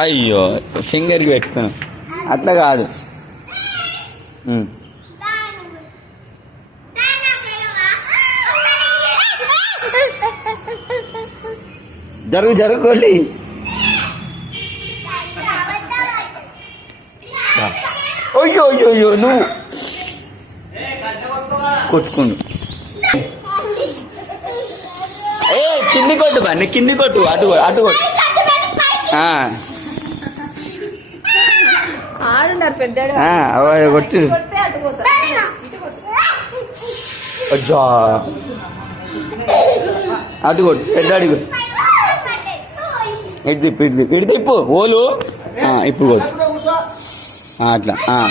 అయ్యో ఫింగర్కి పెట్టుకున్నాం. అట్లా కాదు. జరుగు జరుగుకోండి అయ్యో అయ్యో అయ్యో నువ్వు. కొట్టుకుండు. ఏ కింది కొట్టు బాన్ని కింది కొట్టు అటు అటు కొట్టు ఆ, ఆడున్నారు పెద్దాడు ఆ, వాడు కొట్టు. అటు కొట్టు పెద్దాడి కొట్టు ఇటు తిప్పు ఇటు తిప్పు ఇటు తిప్పు ఓలు. ఆ, ఇప్పుడు కొట్టు. ఆ, అట్లా ఆ,